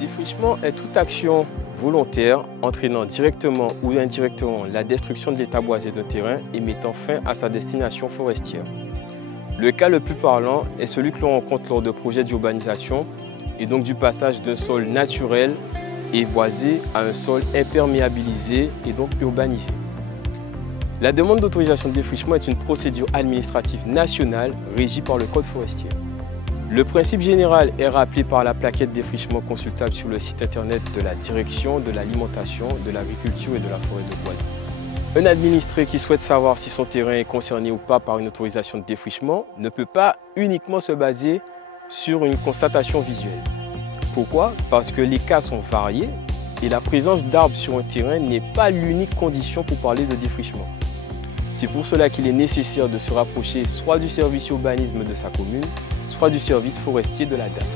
Défrichement est toute action volontaire entraînant directement ou indirectement la destruction de l'état boisé d'un terrain et mettant fin à sa destination forestière. Le cas le plus parlant est celui que l'on rencontre lors de projets d'urbanisation et donc du passage d'un sol naturel et boisé à un sol imperméabilisé et donc urbanisé. La demande d'autorisation de défrichement est une procédure administrative nationale régie par le Code forestier. Le principe général est rappelé par la plaquette défrichement consultable sur le site internet de la Direction de l'alimentation, de l'agriculture et de la forêt de Guadeloupe. Un administré qui souhaite savoir si son terrain est concerné ou pas par une autorisation de défrichement ne peut pas uniquement se baser sur une constatation visuelle. Pourquoi? Parce que les cas sont variés et la présence d'arbres sur un terrain n'est pas l'unique condition pour parler de défrichement. C'est pour cela qu'il est nécessaire de se rapprocher soit du service urbanisme de sa commune, soit du service forestier de la DAF.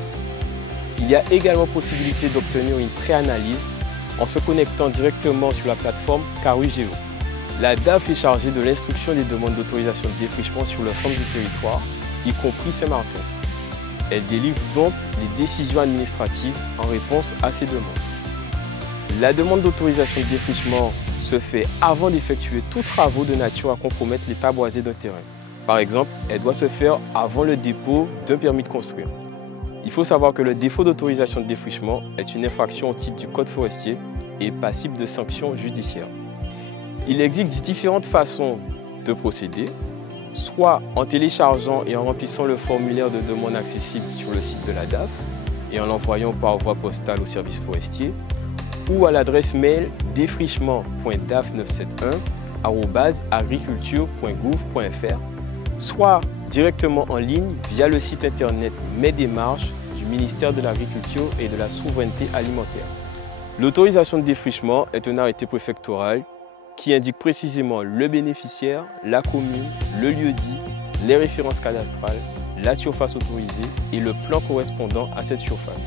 Il y a également possibilité d'obtenir une préanalyse en se connectant directement sur la plateforme Carugeo. La DAF est chargée de l'instruction des demandes d'autorisation de défrichement sur l'ensemble du territoire, y compris Saint-Martin. Elle délivre donc les décisions administratives en réponse à ces demandes. La demande d'autorisation de défrichement se fait avant d'effectuer tous travaux de nature à compromettre l'état boisé d'un terrain. Par exemple, elle doit se faire avant le dépôt d'un permis de construire. Il faut savoir que le défaut d'autorisation de défrichement est une infraction au titre du Code forestier et passible de sanctions judiciaires. Il existe différentes façons de procéder, soit en téléchargeant et en remplissant le formulaire de demande accessible sur le site de la DAF et en l'envoyant par voie postale au service forestier, ou à l'adresse mail défrichement.daf971@agriculture.gouv.fr, soit directement en ligne via le site internet Mes démarches du ministère de l'Agriculture et de la Souveraineté alimentaire. L'autorisation de défrichement est un arrêté préfectoral qui indique précisément le bénéficiaire, la commune, le lieu-dit, les références cadastrales, la surface autorisée et le plan correspondant à cette surface.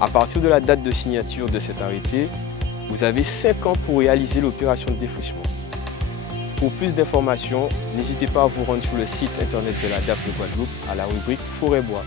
À partir de la date de signature de cet arrêté, vous avez 5 ans pour réaliser l'opération de défrichement. Pour plus d'informations, n'hésitez pas à vous rendre sur le site internet de la DAF de Guadeloupe à la rubrique Forêt-Bois.